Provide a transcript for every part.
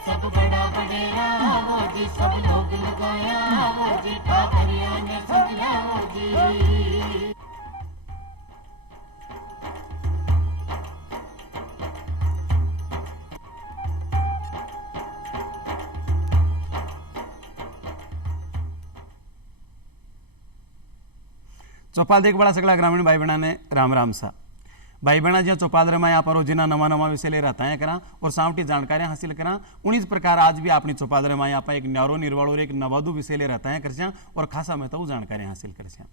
सब बड़ा बडेरा वो जी, सब लोग लगाया वो जी, ठाकरिया ने समझा वो जी। चौपाल देख बड़ा सगला ग्रामीण भाई बहना ने राम राम सा भाई बहना जो चौपाल रमा यहाँ पर जिना नवा नवा विषय ले रहता है करा और सावटी जानकारियां हासिल करा उन्हीं प्रकार आज भी अपनी चौपाल रमा यहाँ पर एक न्यारो निर्वाल और एक नवादु विषय ले रहता है कर और खासा मैं तो जानकारियां हासिल कर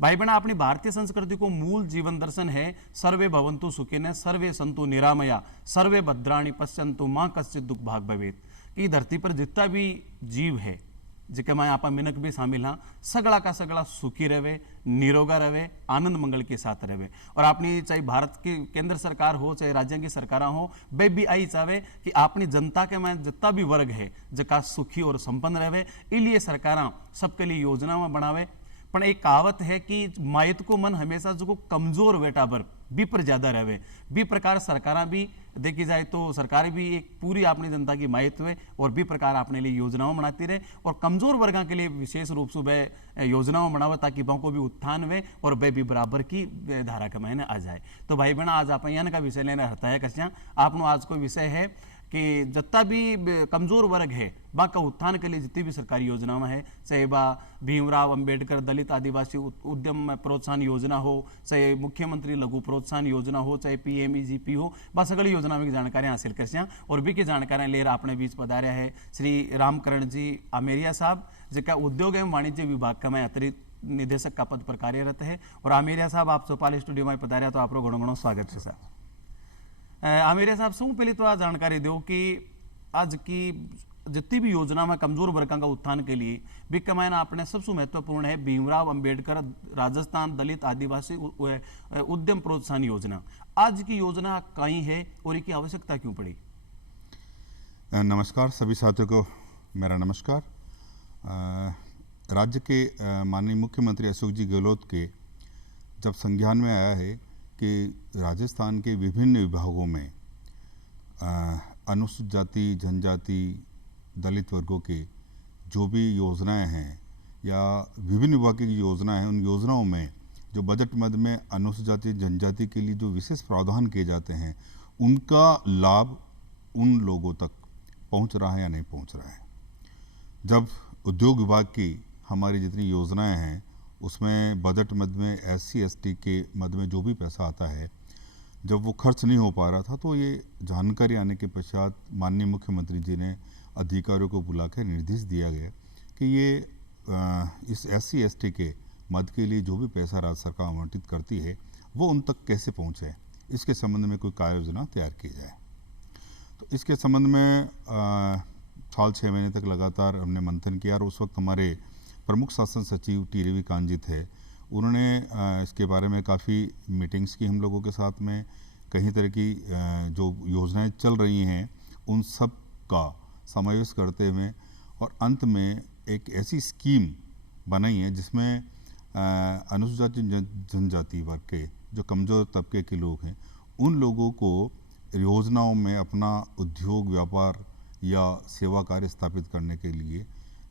भाई बहना अपनी भारतीय संस्कृति को मूल जीवन दर्शन है सर्वे भवंतु सुखिन सर्वे संतु निरामया सर्वे भद्राणी पश्यंतु माँ कश्चित दुख भाग भवेत कि धरती पर जितना भी जीव है जिके में आप मिनक भी शामिल हाँ सगड़ा का सगड़ा सुखी रहे निरोगा रहे आनंद मंगल के साथ रहे और अपनी चाहे भारत की केंद्र सरकार हो चाहे राज्य की सरकार हो वे भी आई चाहे कि अपनी जनता के में जितना भी वर्ग है जका सुखी और संपन्न रहे इसलिए सरकार सबके लिए योजना में बनावे पण एक कहावत है कि मायत को मन हमेशा जो कमजोर बेटा पर भी पर ज्यादा रहे भी प्रकार सरकार भी देखी जाए तो सरकार भी एक पूरी अपनी जनता की मायत हुए और भी प्रकार अपने लिए योजनाओं बनाती रहे और कमजोर वर्गों के लिए विशेष रूप से वह योजनाओं बनावे ताकि वह को भी उत्थान हुए और वह भी बराबर की धारा के महीने आ जाए। तो भाई बहना आज आप यहाँ का विषय लेना रहता है कश्या आपनो आज कोई विषय है कि जितना भी कमजोर वर्ग है बा का उत्थान के लिए जितनी भी सरकारी योजनाएं हैं चाहे बा भीमराव अंबेडकर दलित आदिवासी उद्यम प्रोत्साहन योजना हो चाहे मुख्यमंत्री लघु प्रोत्साहन योजना हो चाहे PMEGP हो बा सगली योजनाओं की जानकारी हासिल कर और भी की जानकारियां ले अपने बीच पधार्या है श्री रामकरण जी आमेरिया साहब जिनका उद्योग एवं वाणिज्य विभाग का मैं अतिरिक्त निदेशक का पद पर कार्यरत है और आमेरिया साहब आप चौपाल स्टूडियो में पधार्या तो आप घणो घणो स्वागत है सर। आमेरिया साहब शू पहले तो आ जानकारी दो कि आज की जितनी भी योजना में कमजोर वर्गों का उत्थान के लिए भी कमाना अपने सबसे महत्वपूर्ण है भीमराव अंबेडकर राजस्थान दलित आदिवासी उद्यम प्रोत्साहन योजना। आज की योजना कहीं है और इसकी आवश्यकता क्यों पड़ी? नमस्कार सभी साथियों को मेरा नमस्कार। राज्य के माननीय मुख्यमंत्री अशोक जी गहलोत के जब संज्ञान में आया है कि राजस्थान के विभिन्न विभागों में अनुसूचित जाति जनजाति दलित वर्गों के जो भी योजनाएं हैं या विभिन्न विभाग की योजनाएं हैं उन योजनाओं में जो बजट मद में अनुसूचित जाति जनजाति के लिए जो विशेष प्रावधान किए जाते हैं उनका लाभ उन लोगों तक पहुंच रहा है या नहीं पहुंच रहा है। जब उद्योग विभाग की हमारी जितनी योजनाएं हैं उसमें बजट मद में SC ST के मद में जो भी पैसा आता है जब वो खर्च नहीं हो पा रहा था तो ये जानकारी आने के पश्चात माननीय मुख्यमंत्री जी ने अधिकारियों को बुलाकर निर्देश दिया गया कि ये इस SC ST के मद के लिए जो भी पैसा राज्य सरकार आवंटित करती है वो उन तक कैसे पहुँचे इसके संबंध में कोई कार्य योजना तैयार की जाए। तो इसके संबंध में साल 6 महीने तक लगातार हमने मंथन किया और उस वक्त हमारे प्रमुख शासन सचिव टी रवि कांत थे उन्होंने इसके बारे में काफ़ी मीटिंग्स की हम लोगों के साथ में कई तरह की जो योजनाएं चल रही हैं उन सब का समावेश करते हुए और अंत में एक ऐसी स्कीम बनाई है जिसमें अनुसूचित जनजाति वर्ग के जो कमज़ोर तबके के लोग हैं उन लोगों को योजनाओं में अपना उद्योग व्यापार या सेवा कार्य स्थापित करने के लिए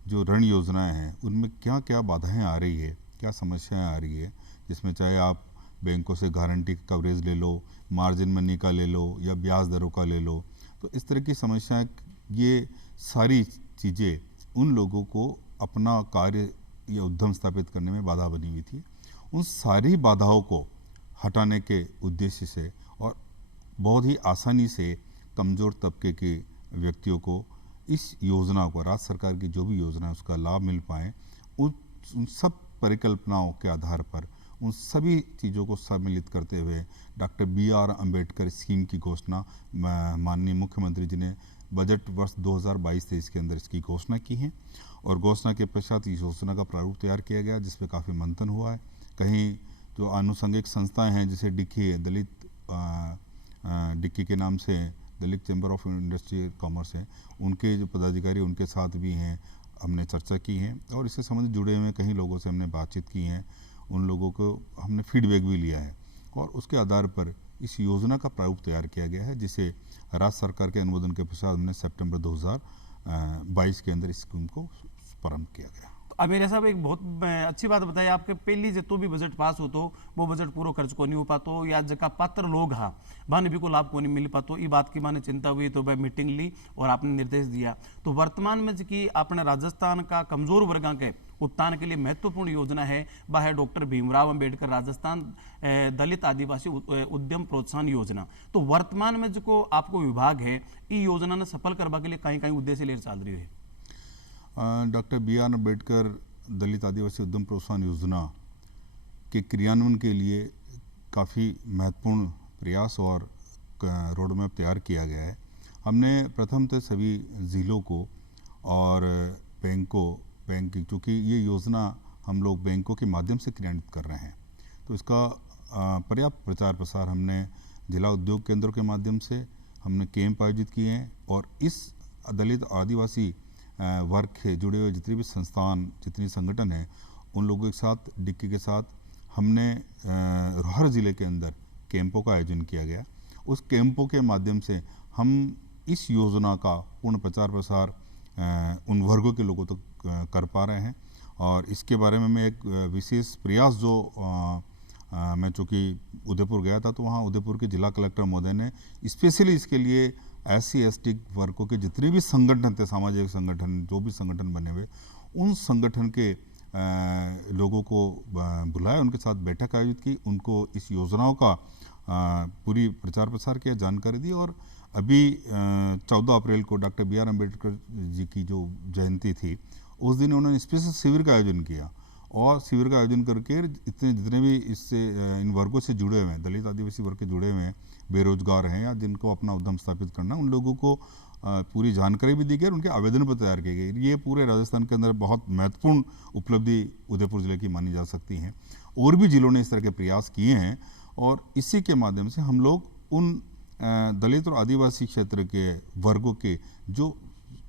जो ऋण योजनाएं हैं उनमें क्या क्या बाधाएं आ रही है क्या समस्याएं आ रही है जिसमें चाहे आप बैंकों से गारंटी कवरेज ले लो मार्जिन मनी का ले लो या ब्याज दरों का ले लो तो इस तरह की समस्याएं ये सारी चीज़ें उन लोगों को अपना कार्य या उद्यम स्थापित करने में बाधा बनी हुई थी। उन सारी बाधाओं को हटाने के उद्देश्य से और बहुत ही आसानी से कमज़ोर तबके के व्यक्तियों को इस योजना को राज्य सरकार की जो भी योजना है उसका लाभ मिल पाए उन सब परिकल्पनाओं के आधार पर उन सभी चीज़ों को सम्मिलित करते हुए डॉक्टर BR अम्बेडकर स्कीम की घोषणा माननीय मुख्यमंत्री जी ने बजट वर्ष 2022-23 के अंदर इसकी घोषणा की है और घोषणा के पश्चात इस योजना का प्रारूप तैयार किया गया जिसपे काफ़ी मंथन हुआ है। कहीं जो आनुषंगिक संस्थाएं हैं जैसे डिक्की दलित डिक्की के नाम से दलित चैम्बर ऑफ इंडस्ट्री कॉमर्स है उनके जो पदाधिकारी उनके साथ भी हैं हमने चर्चा की है और इससे संबंधित जुड़े हुए कई लोगों से हमने बातचीत की है उन लोगों को हमने फीडबैक भी लिया है और उसके आधार पर इस योजना का प्रारूप तैयार किया गया है, जिसे राज्य सरकार के अनुमोदन के पश्चात हमने सितंबर 2022 के अंदर इस स्कीम को प्रारंभ किया गया। अमीर साहब एक बहुत अच्छी बात बताई आपके, पहली जो भी बजट पास हो तो वो बजट पूरा खर्च को नहीं हो पातो, या जगह पात्र लोग हाँ बाने भी को लाभ को नहीं मिल पातो, ये बात की माने चिंता हुई तो भाई मीटिंग ली और आपने निर्देश दिया। तो वर्तमान में कि अपने राजस्थान का कमजोर वर्गों के उत्थान के लिए महत्वपूर्ण योजना है, वह है डॉक्टर भीमराव अंबेडकर राजस्थान दलित आदिवासी उद्यम प्रोत्साहन योजना। तो वर्तमान में जो आपको विभाग है ये योजना ने सफल करवा के लिए कहीं कहीं उद्देश्य ले चल रही है। डॉक्टर बी आर अम्बेडकर दलित आदिवासी उद्यम प्रोत्साहन योजना के क्रियान्वयन के लिए काफ़ी महत्वपूर्ण प्रयास और रोड मैप तैयार किया गया है। हमने प्रथमतः सभी ज़िलों को और बैंक चूँकि ये योजना हम लोग बैंकों के माध्यम से क्रियान्वित कर रहे हैं, तो इसका पर्याप्त प्रचार प्रसार हमने जिला उद्योग केंद्रों के माध्यम से हमने कैंप आयोजित किए हैं, और इस दलित आदिवासी वर्ग के जुड़े हुए जितने भी संस्थान, जितनी संगठन हैं, उन लोगों के साथ डिक्की के साथ हमने हर ज़िले के अंदर कैंपों का आयोजन किया गया। उस कैंपों के माध्यम से हम इस योजना का पूर्ण प्रचार प्रसार उन वर्गों के लोगों तक कर पा रहे हैं। और इसके बारे में मैं एक विशेष प्रयास जो मैं चूँकि उदयपुर गया था, तो वहाँ उदयपुर के जिला कलेक्टर महोदय ने स्पेशली इसके लिए SC/ST वर्गों के जितने भी संगठन थे, सामाजिक संगठन, जो भी संगठन बने हुए, उन संगठन के लोगों को बुलाया, उनके साथ बैठक आयोजित की, उनको इस योजनाओं का पूरी प्रचार प्रसार किया, जानकारी दी। और अभी 14 अप्रैल को doctor B are Ambedkar ji की जो जयंती थी, उस दिन उन्होंने स्पेशल शिविर का आयोजन किया, और शिविर का आयोजन करके जितने भी इससे इन वर्गों से जुड़े हुए हैं, दलित आदिवासी वर्ग के जुड़े हुए हैं, बेरोजगार हैं या जिनको अपना उद्यम स्थापित करना, उन लोगों को पूरी जानकारी भी दी गई और उनके आवेदन पर तैयार किए गए। ये पूरे राजस्थान के अंदर बहुत महत्वपूर्ण उपलब्धि उदयपुर जिले की मानी जा सकती हैं। और भी जिलों ने इस तरह के प्रयास किए हैं, और इसी के माध्यम से हम लोग उन दलित और आदिवासी क्षेत्र के वर्गों के जो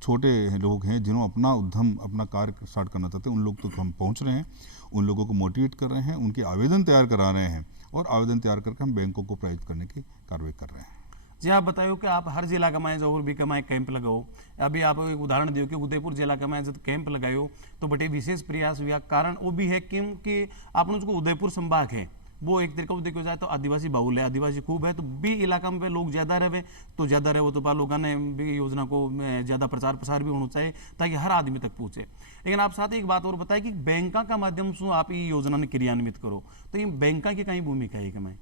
छोटे लोग हैं, जिन्होंने अपना उद्यम, अपना कार्य स्टार्ट करना चाहते हैं, उन लोग तक हम पहुंच रहे हैं, उन लोगों को मोटिवेट कर रहे हैं, उनके आवेदन तैयार करा रहे हैं, और आवेदन तैयार करके हम बैंकों को प्रायोजित करने की कार्रवाई कर रहे हैं। जी, आप बताइए कि आप हर जिला का मैं जरूर भी कमाए कैंप लगाओ। अभी आप एक उदाहरण दियो कि उदयपुर जिला का मैं जब कैंप लगायो तो बटे विशेष प्रयास हुआ। कारण वो भी है क्योंकि आपने उसको उदयपुर संभाग है, वो एक तरीका देखो जाए तो आदिवासी बहुल है, आदिवासी खूब है, तो भी इलाका में लोग ज़्यादा रहे तो ज़्यादा रहे, वो तो लोगों ने भी योजना को ज़्यादा प्रचार प्रसार भी होना चाहिए ताकि हर आदमी तक पहुँचे। लेकिन आप साथ एक बात और बताएं कि बैंका का माध्यम से आप ये योजना ने क्रियान्वित करो, तो ये बैंका की कहीं भूमिका है कि मैं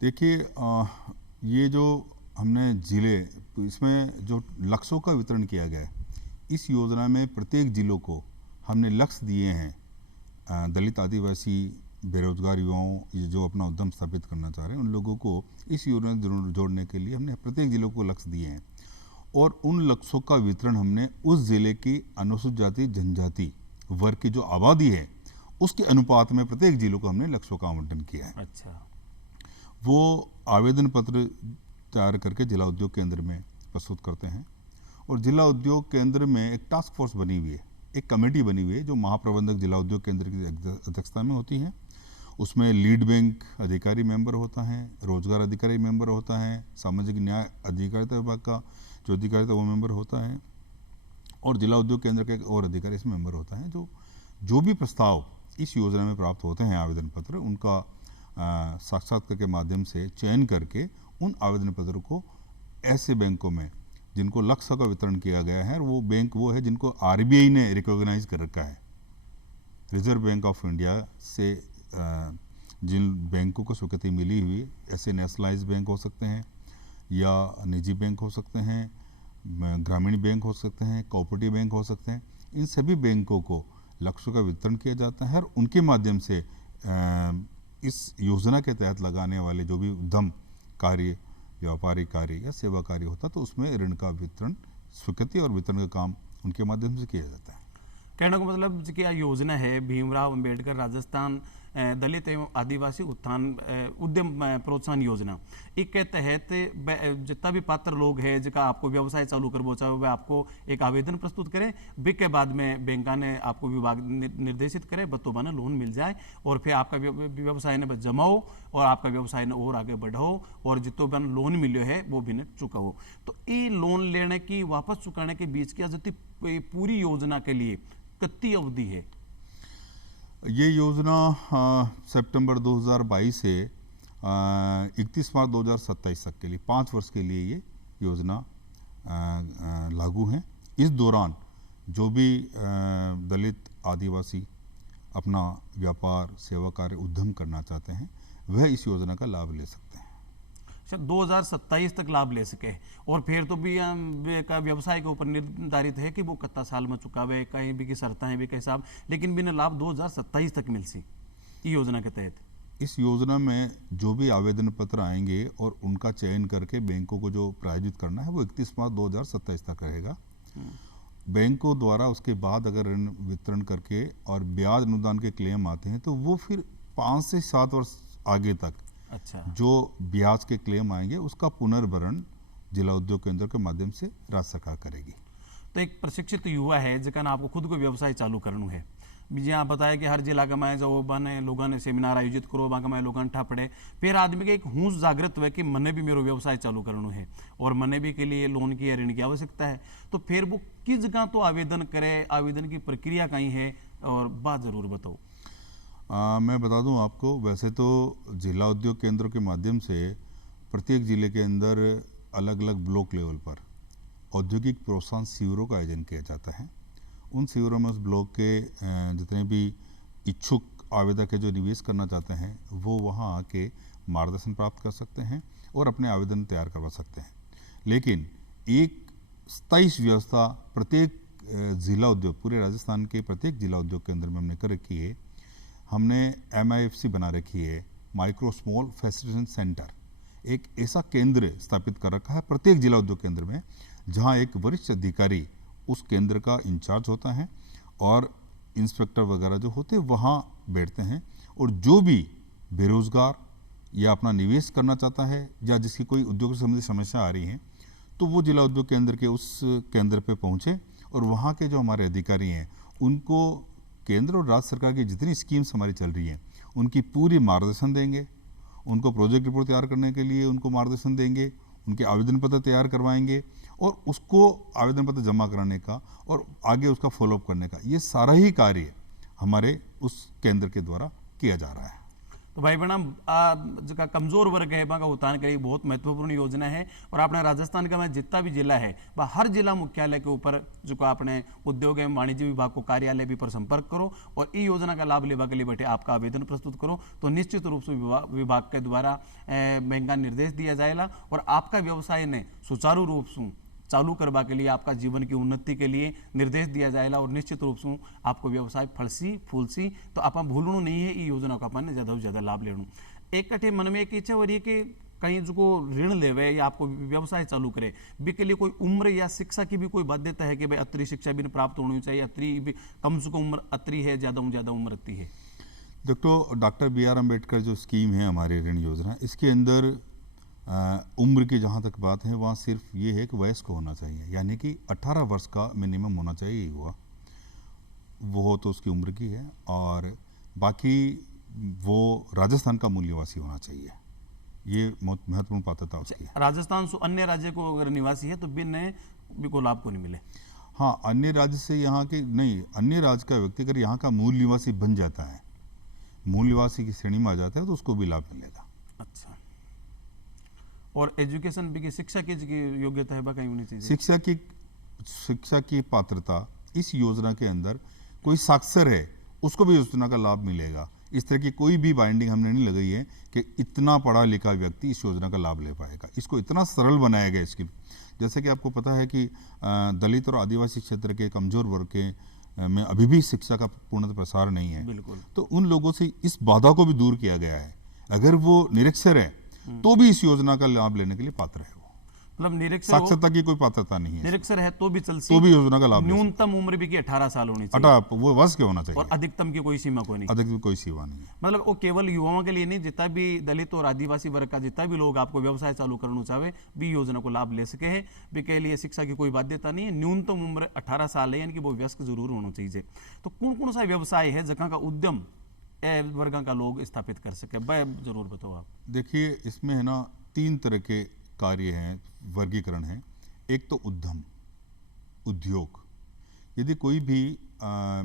देखिए, ये जो हमने जिले, इसमें जो लक्ष्यों का वितरण किया गया है, इस योजना में प्रत्येक जिलों को हमने लक्ष्य दिए हैं। दलित आदिवासी बेरोजगार युवाओं, ये जो अपना उद्यम स्थापित करना चाह रहे हैं, उन लोगों को इस योजना से जोड़ने के लिए हमने प्रत्येक जिलों को लक्ष्य दिए हैं, और उन लक्ष्यों का वितरण हमने उस जिले की अनुसूचित जाति जनजाति वर्ग की जो आबादी है उसके अनुपात में प्रत्येक जिलों को हमने लक्ष्यों का आवंटन किया है। अच्छा, वो आवेदन पत्र तैयार करके जिला उद्योग केंद्र में प्रस्तुत करते हैं, और जिला उद्योग केंद्र में एक टास्क फोर्स बनी हुई है, एक कमेटी बनी हुई है जो महाप्रबंधक जिला उद्योग केंद्र की अध्यक्षता में होती है। उसमें लीड बैंक अधिकारी मेंबर होता है, रोजगार अधिकारी मेंबर होता है, सामाजिक न्याय अधिकारिता विभाग का जो अधिकारी था वो मेंबर होता है, और जिला उद्योग केंद्र का एक और अधिकारी इसमें मेंबर होता है। जो भी प्रस्ताव इस योजना में प्राप्त होते हैं, आवेदन पत्र, उनका साक्षात्कार के माध्यम से चयन करके उन आवेदन पत्रों को ऐसे बैंकों में जिनको लक्ष्य का वितरण किया गया है, और वो बैंक वो है जिनको RBI ने रिकॉग्नाइज कर रखा है, रिजर्व बैंक ऑफ इंडिया से जिन बैंकों को स्वीकृति मिली हुई, ऐसे नेशनलाइज बैंक हो सकते हैं या निजी बैंक हो सकते हैं, ग्रामीण बैंक हो सकते हैं, कोऑपरेटिव बैंक हो सकते हैं, इन सभी बैंकों को लक्ष्यों का वितरण किया जाता है, और उनके माध्यम से इस योजना के तहत लगाने वाले जो भी उद्यम कार्य, व्यापारिक कार्य या सेवा कार्य होता, तो उसमें ऋण का वितरण, स्वीकृति और वितरण का काम उनके माध्यम से किया जाता है। कहने का मतलब कि यह योजना है भीमराव अंबेडकर राजस्थान दलित एवं आदिवासी उत्थान उद्यम प्रोत्साहन योजना इसके तहत जितना भी पात्र लोग हैं जिनका आपको व्यवसाय चालू करबो चाहे वह आपको एक आवेदन प्रस्तुत करें, बिक के बाद में बैंक ने आपको विभाग निर्देशित करे बतो बने लोन मिल जाए और फिर आपका व्यवसाय ने जमाओ और आपका व्यवसाय ने और आगे बढ़ाओ और जितो बन लोन मिलो है वो भी ने चुकाओ। तो ये लोन लेने की वापस चुकाने के बीच की जो पूरी योजना के लिए कितनी अवधि है? ये योजना सितंबर 2022 से 31 मार्च 2027 तक के लिए 5 वर्ष के लिए ये योजना लागू है। इस दौरान जो भी दलित आदिवासी अपना व्यापार सेवा कार्य उद्यम करना चाहते हैं वह इस योजना का लाभ ले सकते हैं। 2027 तक लाभ ले सके और फिर तो भी का व्यवसाय के ऊपर निर्धारित है कि वो कितना साल में चुकावे, कहीं भी की शर्तें हैं भी के हिसाब, लेकिन बिना लाभ 2027 तक मिल सी योजना के तहत। इस योजना में जो भी आवेदन पत्र आएंगे और उनका चयन करके बैंकों को जो प्रायोजित करना है वो 31 मार्च 2027 तक रहेगा। बैंकों द्वारा उसके बाद अगर ऋण वितरण करके और ब्याज अनुदान के क्लेम आते हैं तो वो फिर 5 से 7 वर्ष आगे तक अच्छा जो ब्याज के क्लेम आएंगे उसका पुनर्भरण जिला उद्योग केंद्र के माध्यम से राज्य सरकार करेगी। तो एक प्रशिक्षित युवा है जिसका आपको खुद को व्यवसाय चालू करना है, जी आप बताया कि हर जिला का मैं जो बने लोगों ने सेमिनार आयोजित करो वहाँ का मैं लोगों ठा पड़े, फिर आदमी के एक होश जागृत हुए कि मने भी मेरा व्यवसाय चालू करना है और मने भी के लिए लोन की या ऋण की आवश्यकता है, तो फिर वो किस जगह तो आवेदन करे, आवेदन की प्रक्रिया कहीं है और बात जरूर बताओ। मैं बता दूं आपको, वैसे तो जिला उद्योग केंद्रों के माध्यम से प्रत्येक जिले के अंदर अलग अलग ब्लॉक लेवल पर औद्योगिक प्रोत्साहन शिविरों का आयोजन किया जाता है। उन शिविरों में उस ब्लॉक के जितने भी इच्छुक आवेदक है जो निवेश करना चाहते हैं वो वहाँ आके मार्गदर्शन प्राप्त कर सकते हैं और अपने आवेदन तैयार करवा सकते हैं। लेकिन एक स्थायी व्यवस्था प्रत्येक जिला उद्योग, पूरे राजस्थान के प्रत्येक जिला उद्योग केंद्र में हमने कर रखी है। हमने MIFC बना रखी है, माइक्रो स्मॉल फैसिलिटेशन सेंटर, एक ऐसा केंद्र स्थापित कर रखा है प्रत्येक जिला उद्योग केंद्र में जहां एक वरिष्ठ अधिकारी उस केंद्र का इंचार्ज होता है और इंस्पेक्टर वगैरह जो होते हैं वहाँ बैठते हैं और जो भी बेरोजगार या अपना निवेश करना चाहता है या जिसकी कोई उद्योग से संबंधित समस्या आ रही है तो वो जिला उद्योग केंद्र के उस केंद्र पे पहुँचे और वहाँ के जो हमारे अधिकारी हैं उनको केंद्र और राज्य सरकार की जितनी स्कीम्स हमारी चल रही हैं उनकी पूरी मार्गदर्शन देंगे, उनको प्रोजेक्ट रिपोर्ट तैयार करने के लिए उनको मार्गदर्शन देंगे, उनके आवेदन पत्र तैयार करवाएंगे और उसको आवेदन पत्र जमा कराने का और आगे उसका फॉलोअप करने का ये सारा ही कार्य हमारे उस केंद्र के द्वारा किया जा रहा है। तो भाई बहना जो कमजोर वर्ग है वहाँ का उत्थान के लिए बहुत महत्वपूर्ण योजना है और अपने राजस्थान का मैं जितना भी जिला है वह हर जिला मुख्यालय के ऊपर जो अपने उद्योग एवं वाणिज्य विभाग को कार्यालय भी पर संपर्क करो और इस योजना का लाभ लेवा के लिए बैठे आपका आवेदन प्रस्तुत करो तो निश्चित रूप से विभाग के द्वारा बैंक का निर्देश दिया जाएगा और आपका व्यवसाय ने सुचारू रूप से चालू करवा के लिए आपका जीवन की उन्नति के लिए निर्देश दिया जाएगा और निश्चित रूप से आपको व्यवसाय फलसी फूलसी तो आप भूलना नहीं है। ये योजना का अपन ज़्यादा से ज़्यादा लाभ लेना। एक कठे मन में एक इच्छा हो रही है कि कहीं जो ऋण लेवे या आपको व्यवसाय चालू करे भी के लिए कोई उम्र या शिक्षा की भी कोई बाध्यता है कि भाई अतरी शिक्षा भी प्राप्त होनी चाहिए, अतरी भी कम से कम उम्र अतरी है, ज़्यादा उम्र अतरी है? देखो डॉक्टर BR अम्बेडकर जो स्कीम है हमारी ऋण योजना इसके अंदर उम्र की जहाँ तक बात है वहाँ सिर्फ ये है कि वयस्क होना चाहिए, यानी कि 18 वर्ष का मिनिमम होना चाहिए युवा, वो तो उसकी उम्र की है और बाकी वो राजस्थान का मूल्यवासी होना चाहिए, ये महत्वपूर्ण पात्रता उसकी है। राजस्थान से अन्य राज्य को अगर निवासी है तो भी को लाभ को नहीं मिले? हाँ, अन्य राज्य से यहाँ के नहीं, अन्य राज्य का व्यक्ति अगर यहाँ का मूल निवासी बन जाता है, मूल निवासी की श्रेणी में आ जाता है तो उसको भी लाभ मिलेगा। अच्छा, और एजुकेशन भी शिक्षा की योग्यता है कहीं होनी चाहिए? शिक्षा की पात्रता इस योजना के अंदर कोई साक्षर है उसको भी योजना का लाभ मिलेगा। इस तरह की कोई भी बाइंडिंग हमने नहीं लगाई है कि इतना पढ़ा लिखा व्यक्ति इस योजना का लाभ ले पाएगा। इसको इतना सरल बनाया गया इसकी, जैसे कि आपको पता है कि दलित और आदिवासी क्षेत्र के कमजोर वर्ग के में अभी भी शिक्षा का पूर्णतः प्रसार नहीं है। बिल्कुल। तो उन लोगों से इस बाधा को भी दूर किया गया है। अगर वो निरक्षर है तो भी इस योजना का लाभ लेने के लिए पात्र है वो। मतलब निरक्षर साक्षरता की कोई पात्रता नहीं है, निरक्षर है तो भी चल तो भी योजना का लाभ ले न्यूनतम उम्र भी की 18 साल होनी सकते। चाहिए 18 वो वर्ष के होना और चाहिए, अधिकतम की कोई सीमा कोई नहीं। अधिक कोई सीमा नहीं है। मतलब वो केवल युवाओं के लिए नहीं, जितना भी दलित और आदिवासी वर्ग का जितना भी लोग आपको व्यवसाय चालू करना चाहे भी योजना को लाभ ले सके हैं। भी के लिए शिक्षा की कोई बाध्यता नहीं है, न्यूनतम उम्र 18 साल है, यानी कि वो वयस्क जरूर होना चाहिए। तो कौन कौन सा व्यवसाय है जगह का उद्यम वर्ग का लोग स्थापित कर सके, जरूर बताओ आप। देखिए इसमें है ना 3 तरह के कार्य हैं, वर्गीकरण है। एक तो उद्यम, उद्योग। यदि कोई भी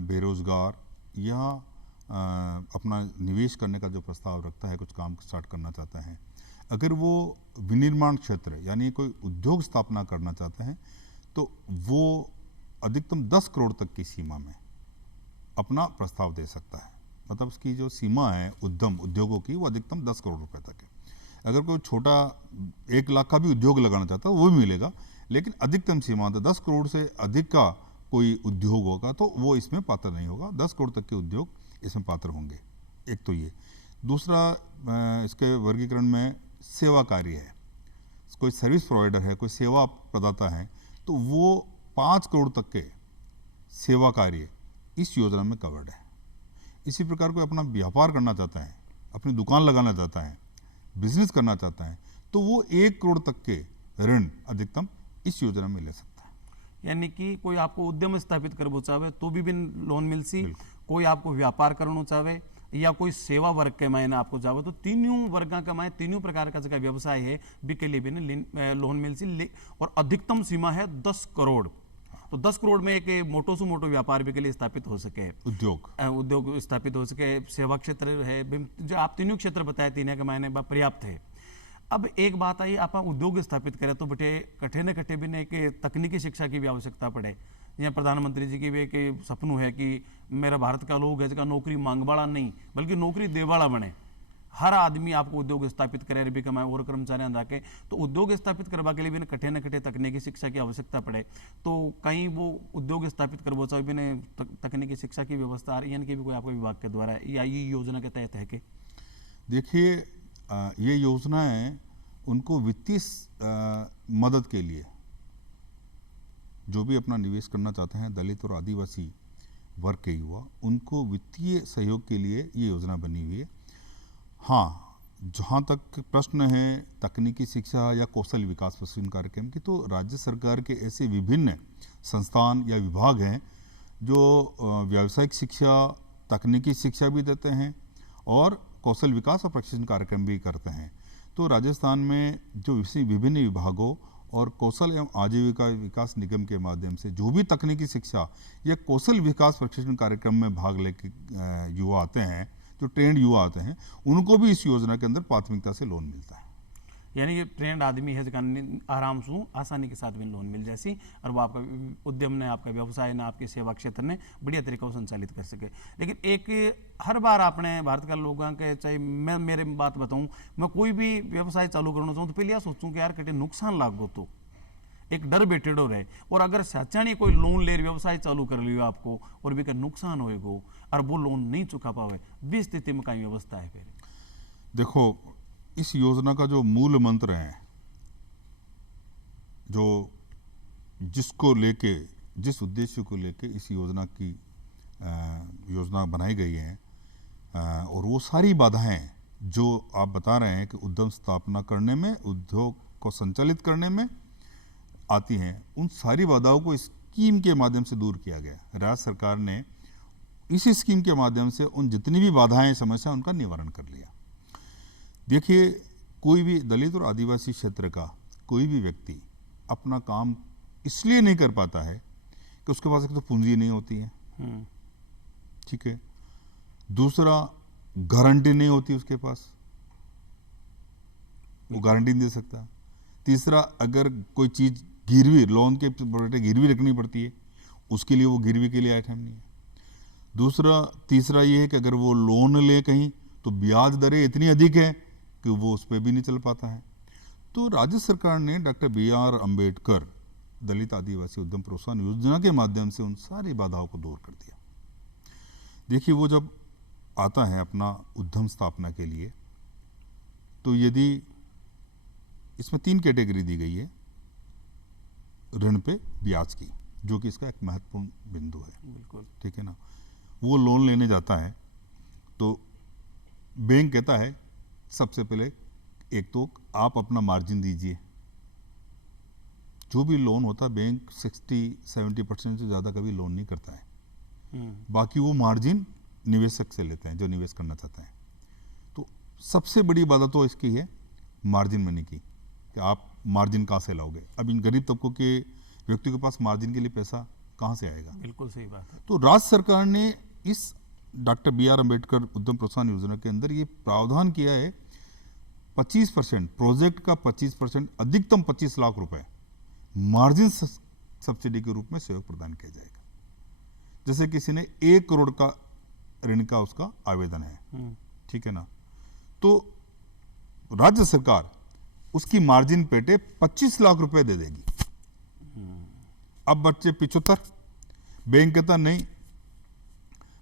बेरोजगार या अपना निवेश करने का जो प्रस्ताव रखता है, कुछ काम स्टार्ट करना चाहता है, अगर वो विनिर्माण क्षेत्र यानी कोई उद्योग स्थापना करना चाहते हैं, तो वो अधिकतम 10 करोड़ तक की सीमा में अपना प्रस्ताव दे सकता है। मतलब उसकी जो सीमा है उद्यम उद्योगों की, वो अधिकतम 10 करोड़ रुपए तक है। अगर कोई छोटा 1 लाख का भी उद्योग लगाना चाहता है वो भी मिलेगा, लेकिन अधिकतम सीमा तो 10 करोड़ से अधिक का कोई उद्योग होगा तो वो इसमें पात्र नहीं होगा। 10 करोड़ तक के उद्योग इसमें पात्र होंगे। एक तो ये। दूसरा इसके वर्गीकरण में सेवा कार्य है। कोई सर्विस प्रोवाइडर है, कोई सेवा प्रदाता है, तो वो 5 करोड़ तक के सेवा कार्य इस योजना में कवर्ड है। इसी प्रकार कोई अपना व्यापार करना चाहता है, अपनी दुकान लगाना चाहता है, बिजनेस करना चाहता है, तो वो 1 करोड़ तक के ऋण अधिकतम इस योजना में ले सकता है। यानी कि कोई आपको उद्यम स्थापित करना चाहे तो भी लोन मिल सी, कोई आपको व्यापार करना चाहे या कोई सेवा वर्ग के मायने आपको चाहे, तो तीनों वर्ग का मायने तीनों प्रकार का जो व्यवसाय है भी के लिए भी लोन मिल सी। और अधिकतम सीमा है 10 करोड़। तो 10 करोड़ में एक मोटो से मोटो व्यापार भी के लिए स्थापित हो सके, उद्योग स्थापित हो सके। सेवा क्षेत्र है, जो आप तीनों क्षेत्र बताए, तीनों के मायने पर्याप्त है। अब एक बात आई, आप उद्योग स्थापित करें तो बेटे कठे न कठे भी एक तकनीकी शिक्षा की भी आवश्यकता पड़े। यहाँ प्रधानमंत्री जी की भी एक सपनू है कि मेरा भारत का लोग है जगह नौकरी मांग वाला नहीं बल्कि नौकरी दे वाला बने। हर आदमी आपको उद्योग स्थापित करे भी कमाए और कर्मचारी रखे, तो उद्योग स्थापित करवा के लिए भी कठे न कठे तकनीकी शिक्षा की आवश्यकता पड़े। तो कहीं वो उद्योग स्थापित करवा चाहे भी तकनीकी शिक्षा की व्यवस्था यानी कि भी कोई आपको विभाग के द्वारा या ये योजना के तहत है कि? देखिए ये योजनाएं उनको वित्तीय मदद के लिए, जो भी अपना निवेश करना चाहते हैं दलित और आदिवासी वर्ग के युवा, उनको वित्तीय सहयोग के लिए ये योजना बनी हुई है। हाँ, जहाँ तक प्रश्न है तकनीकी शिक्षा या कौशल विकास प्रशिक्षण कार्यक्रम की, तो राज्य सरकार के ऐसे विभिन्न संस्थान या विभाग हैं जो व्यावसायिक शिक्षा, तकनीकी शिक्षा भी देते हैं और कौशल विकास और प्रशिक्षण कार्यक्रम भी करते हैं। तो राजस्थान में जो विभिन्न विभागों और कौशल एवं आजीविका विकास निगम के माध्यम से जो भी तकनीकी शिक्षा या कौशल विकास प्रशिक्षण कार्यक्रम में भाग लेके युवा आते हैं, जो ट्रेंड युवा आते हैं, उनको भी इस योजना के अंदर प्राथमिकता से लोन मिलता है। यानी कि ट्रेंड आदमी है जगह आराम से आसानी के साथ भी लोन मिल जाए और वो आपका उद्यम ने, आपका व्यवसाय ने, आपके सेवा क्षेत्र ने बढ़िया तरीका से संचालित कर सके। लेकिन एक हर बार आपने भारत का लोगों के, चाहे मैं मेरे बात बताऊं, मैं कोई भी व्यवसाय चालू करना चाहूँ तो पहले यह सोचूं कि यार कटे नुकसान लागो, तो एक डर बैठेडो रहे। और अगर सच्चाई कोई लोन ले व्यवसाय चालू कर लियो आपको और भी का नुकसान होएगा और वो लोन नहीं चुका पावे, भी स्थिति में कई व्यवस्था है? फिर देखो, इस योजना का जो मूल मंत्र है, जो जिसको लेके, जिस उद्देश्य को लेके इस योजना की योजना बनाई गई है, और वो सारी बाधाएं जो आप बता रहे हैं कि उद्यम स्थापना करने में, उद्योग को संचालित करने में आती हैं, उन सारी बाधाओं को स्कीम के माध्यम से दूर किया गया। राज्य सरकार ने इस स्कीम के माध्यम से उन जितनी भी बाधाएं, समस्या, उनका निवारण कर लिया। देखिए, कोई भी दलित और आदिवासी क्षेत्र का कोई भी व्यक्ति अपना काम इसलिए नहीं कर पाता है कि उसके पास एक तो पूंजी नहीं होती है, ठीक है, दूसरा गारंटी नहीं होती उसके पास, वो गारंटी नहीं दे सकता, तीसरा अगर कोई चीज गिरवी, लोन के प्रोडक्ट गिरवी रखनी पड़ती है, उसके लिए वो गिरवी के लिए आइटम नहीं है, तीसरा ये है कि अगर वो लोन ले कहीं तो ब्याज दरें इतनी अधिक है कि वो उस पर भी नहीं चल पाता है। तो राज्य सरकार ने डॉक्टर BR अम्बेडकर दलित आदिवासी उद्यम प्रोत्साहन योजना के माध्यम से उन सारी बाधाओं को दूर कर दिया। देखिए, वो जब आता है अपना उद्यम स्थापना के लिए, तो यदि इसमें 3 कैटेगरी दी गई है, ऋण पे ब्याज की, जो कि इसका एक महत्वपूर्ण बिंदु है। बिल्कुल। ठीक है ना। वो लोन लेने जाता है तो बैंक कहता है सबसे पहले एक तो आप अपना मार्जिन दीजिए। जो भी लोन होता है बैंक 60-70% से ज़्यादा कभी लोन नहीं करता है। बाकी वो मार्जिन निवेशक से लेते हैं जो निवेश करना चाहते हैं। तो सबसे बड़ी बात तो इसकी है मार्जिन मनी की, कि आप मार्जिन कहाँ से लाओगे। अब इन गरीब तबकों के व्यक्तियों के पास मार्जिन के लिए पैसा कहाँ से आएगा। बिल्कुल सही बात है। तो राज्य सरकार ने इस डॉक्टर बी.आर. अम्बेडकर उद्यम प्रोत्साहन योजना के अंदर ये प्रावधान किया है 25%, प्रोजेक्ट का 25%, अधिकतम 25 लाख रुपए मार्जिन सब्सिडी के रूप में सहयोग प्रदान किया जाएगा। जैसे किसी ने 1 करोड़ का ऋण का उसका आवेदन है, ठीक है ना, तो राज्य सरकार उसकी मार्जिन पेटे 25 लाख रुपए दे देगी। अब बच्चे 75, बैंक कहता नहीं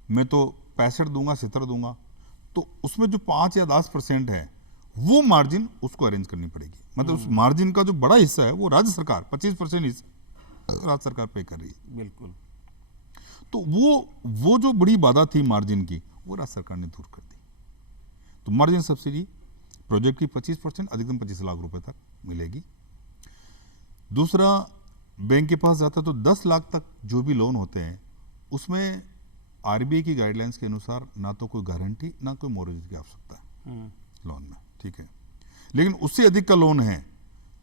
मैं तो 65 दूंगा, 70 दूंगा, तो उसमें जो 5 या 10% है वो मार्जिन उसको अरेंज करनी पड़ेगी। मतलब उस मार्जिन का जो बड़ा हिस्सा है वो राज्य सरकार 25% हिस्सा राज्य सरकार पे कर रही है। बिल्कुल। तो वो जो बड़ी बाधा थी मार्जिन की, वो राज्य सरकार ने दूर कर दी। तो मार्जिन सब्सिडी प्रोजेक्ट की 25%, अधिकतम 25 लाख रुपए तक मिलेगी। दूसरा, बैंक के पास जाता तो 10 लाख तक जो भी लोन होते हैं उसमें आरबीआई की गाइडलाइंस के अनुसार ना तो कोई गारंटी ना कोई मोर्गेज की आवश्यकता है लोन में, ठीक है। लेकिन उससे अधिक का लोन है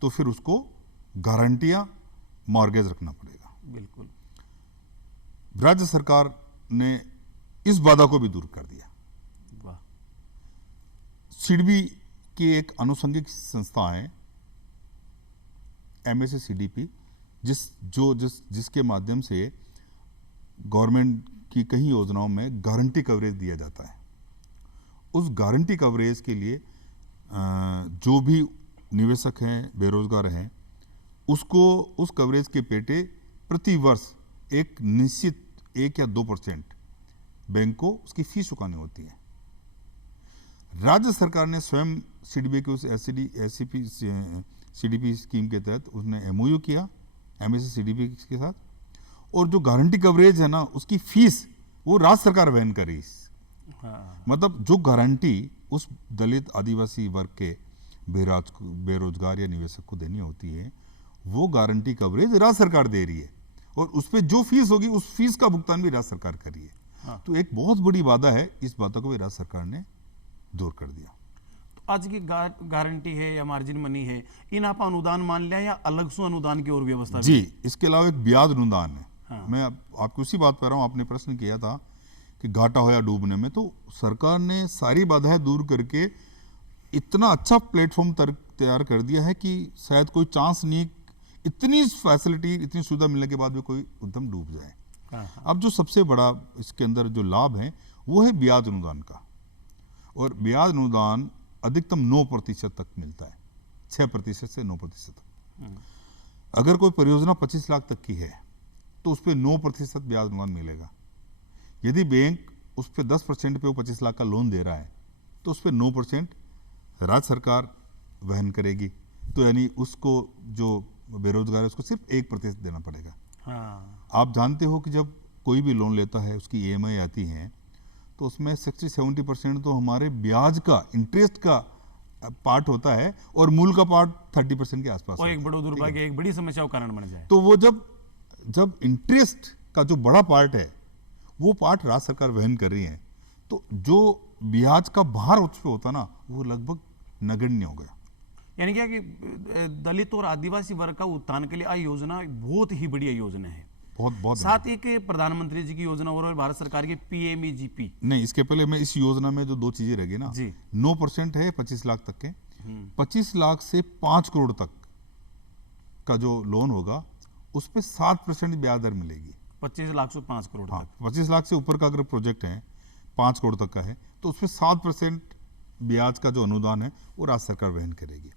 तो फिर उसको गारंटी या मॉर्गेज रखना पड़ेगा। बिल्कुल। राज्य सरकार ने इस बाधा को भी दूर कर दिया। वाह। सिडबी की एक अनुषंगिक संस्था है MSACDP, जिसके माध्यम से गवर्नमेंट की कई योजनाओं में गारंटी कवरेज दिया जाता है। उस गारंटी कवरेज के लिए जो भी निवेशक हैं, बेरोजगार हैं, उसको उस कवरेज के पेटे प्रति वर्ष एक निश्चित 1 या 2% बैंक को उसकी फीस चुकानी होती है। राज्य सरकार ने स्वयं सिडबी के उस CDP स्कीम के तहत उसने MOU किया MSACDP के साथ, और जो गारंटी कवरेज है ना उसकी फीस वो राज्य सरकार वहन कर रही है। हाँ। मतलब जो गारंटी उस दलित आदिवासी वर्ग के बेरोजगार या निवेशक को देनी होती है वो गारंटी कवरेज राज्य सरकार दे रही है, और उस पर जो फीस होगी उस फीस का भुगतान भी राज्य सरकार कर रही है। हाँ। तो एक बहुत बड़ी बाधा है, इस बाधा को भी राज्य सरकार ने दूर कर दिया। तो आज की गारंटी है या मार्जिन मनी है, इन आप अनुदान मान लिया या अलग से अनुदान की और व्यवस्था जी, इसके अलावा एक ब्याज अनुदान है। हाँ। मैं आपको उसी बात पर रहा हूँ, आपने प्रश्न किया था कि घाटा हो या डूबने में, तो सरकार ने सारी बाधाएं दूर करके इतना अच्छा प्लेटफॉर्म तैयार कर दिया है कि शायद कोई चांस नहीं, इतनी फैसिलिटी, इतनी सुविधा मिलने के बाद भी कोई उद्यम डूब जाए। हाँ। अब जो सबसे बड़ा इसके अंदर जो लाभ है वो है ब्याज अनुदान का, और ब्याज अनुदान अधिकतम 9% तक मिलता है, 6% से 9% तक। अगर कोई परियोजना 25 लाख तक की है तो उस पर 9% ब्याज अनुदान मिलेगा। यदि बैंक उस पर 10% पे वो 25 लाख का लोन दे रहा है तो उस पर 9% राज्य सरकार वहन करेगी। तो यानी उसको जो बेरोजगार है उसको सिर्फ 1% देना पड़ेगा। हाँ। आप जानते हो कि जब कोई भी लोन लेता है उसकी EMI आती है तो उसमें 60-70% तो हमारे ब्याज का, इंटरेस्ट का पार्ट होता है, और मूल का पार्ट 30% के आसपास। और एक बड़ो दुर्भाग्य, एक बड़ी समस्या का कारण बन जाए। तो वो जब इंटरेस्ट का जो बड़ा पार्ट है वो पार्ट राज्य सरकार वहन कर रही है, तो जो ब्याज का भार उस पर होता ना वो लगभग नगण्य हो गया। यानी क्या कि दलित और आदिवासी वर्ग का उत्थान के लिए आ योजना बहुत ही बढ़िया योजना है। बहुत साथ ही के प्रधानमंत्री जी की योजना और भारत सरकार की PMEGP। नहीं, इसके पहले मैं इस योजना में जो 2 चीजें रह गई ना जी। 9% है 25 लाख तक के, 25 लाख से 5 करोड़ तक का जो लोन होगा उस पर 7% ब्याज दर मिलेगी। 25 लाख से 5 करोड़ हाँ, तक। 25 लाख से ऊपर का अगर प्रोजेक्ट है 5 करोड़ तक का है तो उस पर 7% ब्याज का जो अनुदान है वो राज्य सरकार वहन करेगी,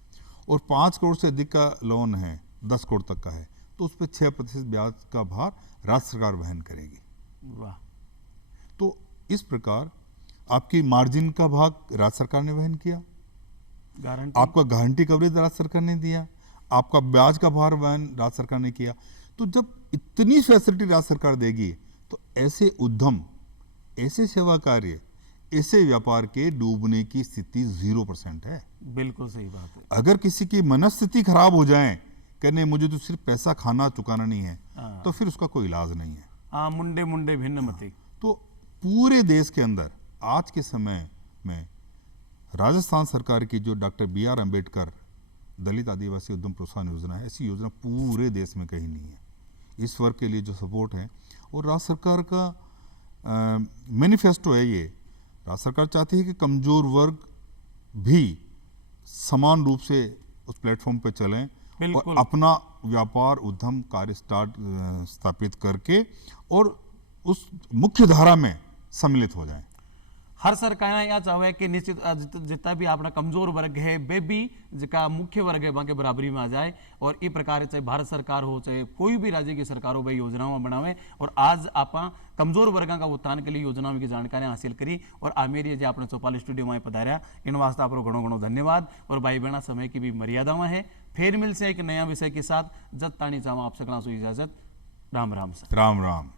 और 5 करोड़ से अधिक का लोन है 10 करोड़ तक का है तो उस पर 6% ब्याज का भार राज्य सरकार वहन करेगी। वाह। तो इस प्रकार आपकी मार्जिन का भाग राज्य सरकार ने वहन किया, गारंटी आपका गारंटी कवरेज राज्य सरकार ने दिया, आपका ब्याज का भार वहन राज्य सरकार ने किया। तो जब इतनी फैसिलिटी राज्य सरकार देगी तो ऐसे उद्यम, ऐसे सेवा कार्य, ऐसे व्यापार के डूबने की स्थिति 0% है। बिल्कुल सही बात है। अगर किसी की मनस्थिति खराब हो जाए, कहने मुझे तो सिर्फ पैसा खाना चुकाना नहीं है, तो फिर उसका कोई इलाज नहीं है। हाँ, मुंडे मुंडे भिन्न मति। तो पूरे देश के अंदर आज के समय में राजस्थान सरकार की जो डॉक्टर BR अम्बेडकर दलित आदिवासी उद्यम प्रोत्साहन योजना है, ऐसी योजना पूरे देश में कहीं नहीं है। इस वर्ग के लिए जो सपोर्ट है, और राज्य सरकार का मैनिफेस्टो है ये। राज्य सरकार चाहती है कि कमजोर वर्ग भी समान रूप से उस प्लेटफॉर्म पे चलें और अपना व्यापार उद्यम कार्य स्थापित करके और उस मुख्य धारा में सम्मिलित हो जाएं। हर सरकार यह चाहे कि निश्चित जितना भी अपना कमजोर वर्ग है वे भी जिका मुख्य वर्ग है वहाँ के बराबरी में आ जाए। और इस प्रकार चाहे भारत सरकार हो चाहे कोई भी राज्य की सरकार हो, वही योजनाओं में बनावे। और आज आप कमजोर वर्गों का उत्थान के लिए योजनाओं की जानकारी हासिल करी। और आमेरी जो अपने चौपाल स्टूडियो में पधारा, इन वास्ते आप घणो घणो धन्यवाद। और भाई बहना समय की भी मर्यादाएं है। फिर मिल से एक नया विषय के साथ, जब तानी चाहूँ आप सकला सो इजाजत। राम राम सर। राम राम।